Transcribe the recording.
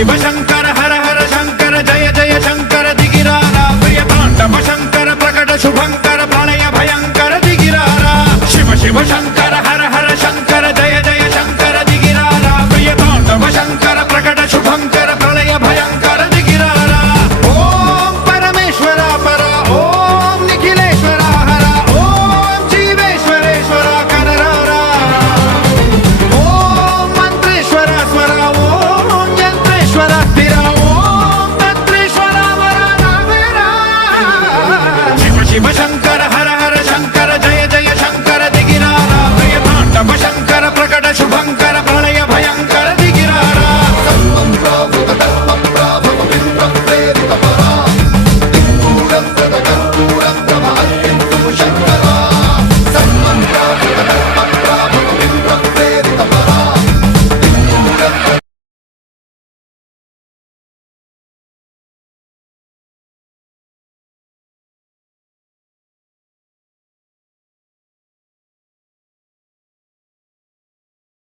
शिव शंकर हर हर शंकर जय जय शंकर दिगिरारा प्रिय तांडव शंकर प्रकट शुभंकर प्रलय भयंकर दिगिरारा शिव शिव शंकर